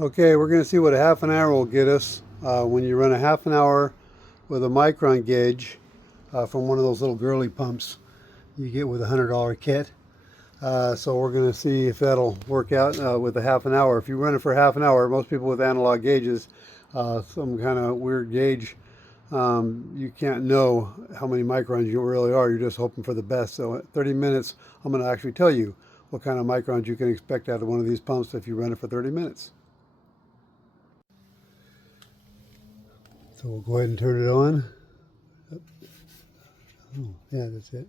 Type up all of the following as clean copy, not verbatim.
Okay, we're going to see what a half an hour will get us when you run a half an hour with a micron gauge from one of those little girly pumps you get with a $100 kit. So we're going to see if that'll work out with a half an hour. If you run it for half an hour, most people with analog gauges, some kind of weird gauge, you can't know how many microns you really are. You're just hoping for the best. So at 30 minutes, I'm going to actually tell you what kind of microns you can expect out of one of these pumps if you run it for 30 minutes. So we'll go ahead and turn it on. Oh, yeah, that's it.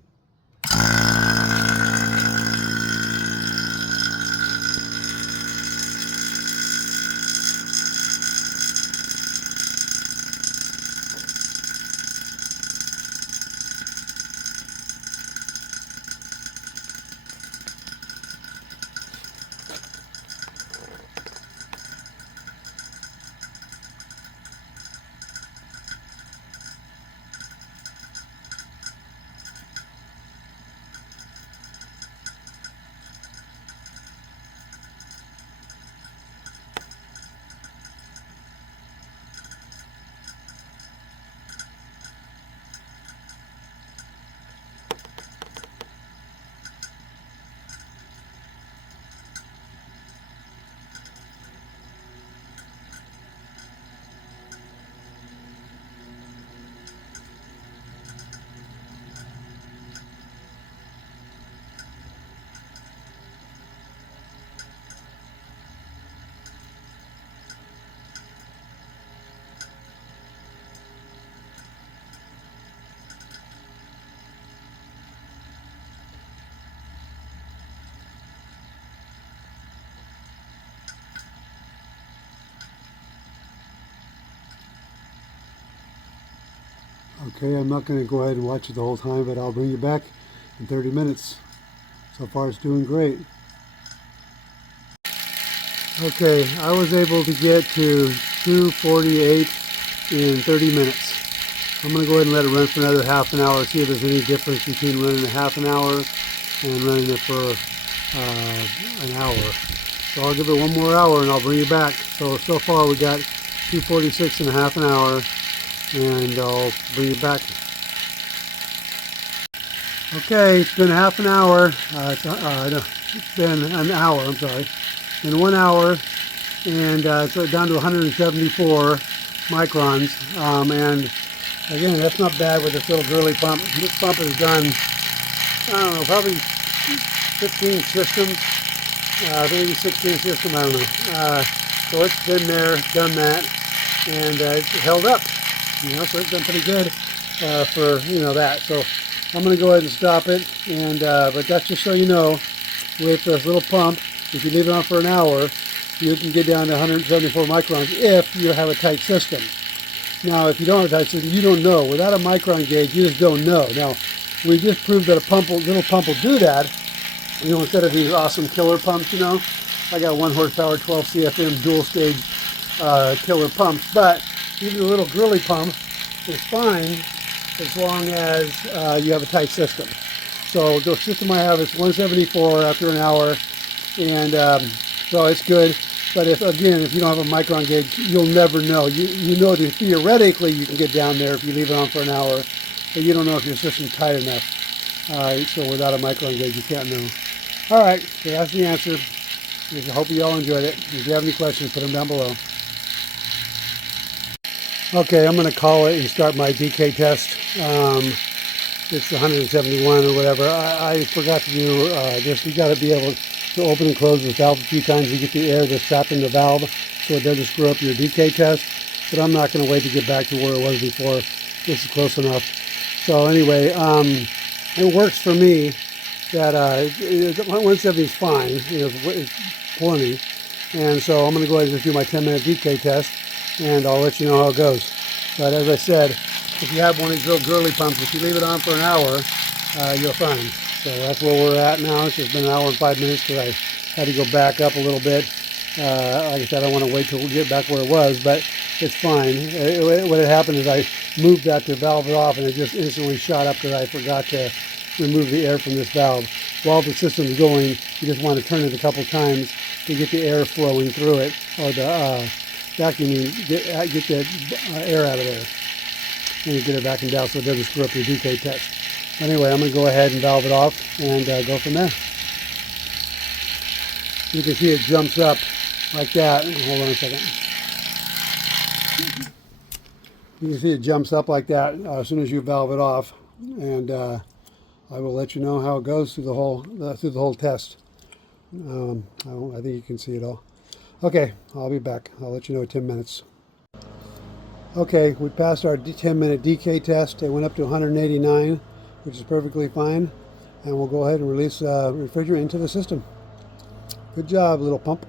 Okay, I'm not going to go ahead and watch it the whole time, but I'll bring you back in 30 minutes. So far it's doing great. Okay, I was able to get to 248 in 30 minutes. I'm going to go ahead and let it run for another half an hour, see if there's any difference between running a half an hour and running it for an hour. So I'll give it one more hour and I'll bring you back. So far we got 246 in a half an hour, and I'll bring you back. Okay, it's been half an hour. It's been an hour, I'm sorry. In 1 hour, and it's down to 174 microns. And again, that's not bad with this little girly pump. This pump has done, I don't know, probably 15 systems, maybe 16 systems, I don't know. So it's been there, done that, and it's held up. So it's done pretty good for that. So I'm going to go ahead and stop it, and but that's just so you know, with this little pump, if you leave it on for an hour, you can get down to 174 microns if you have a tight system. Now, if you don't have a tight system, you don't know. Without a micron gauge, you just don't know. Now, we just proved that a little pump will do that. Instead of these awesome killer pumps, I got 1 horsepower, 12 CFM dual stage killer pumps, but even the little girly pump is fine as long as you have a tight system. So the system I have is 174 after an hour, and so it's good. But if you don't have a micron gauge, you'll never know. You know that theoretically you can get down there if you leave it on for an hour, but you don't know if your system's tight enough. So without a micron gauge, you can't know. All right, so that's the answer. I hope you all enjoyed it. If you have any questions, put them down below. Okay, I'm going to call it and start my DK test. It's 171 or whatever. I forgot to do this. You got to be able to open and close this valve a few times to get the air that's trapped in the valve so it doesn't screw up your DK test. But I'm not going to wait to get back to where it was before. This is close enough. So anyway, it works for me. That 170 is fine. It's plenty. And so I'm going to go ahead and just do my 10-minute DK test, and I'll let you know how it goes. But as I said, if you have one of these little girly pumps, if you leave it on for an hour, you're fine. So that's where we're at now. It's just been an hour and 5 minutes because I had to go back up a little bit. Like I said, I want to wait till we get back where it was, but it's fine. What had happened is I moved that to valve off, and it just instantly shot up because I forgot to remove the air from this valve. While the system's going, you just want to turn it a couple times to get the air flowing through it, or the vacuum, get that air out of there. And you get it vacuumed out so it doesn't screw up your DK test. Anyway, I'm going to go ahead and valve it off and go from there. You can see it jumps up like that. Hold on a second. You can see it jumps up like that as soon as you valve it off, and I will let you know how it goes through the whole test. I think you can see it all. Okay, I'll be back. I'll let you know in 10 minutes. Okay, we passed our 10-minute DK test. It went up to 189, which is perfectly fine. And we'll go ahead and release refrigerant into the system. Good job, little pump.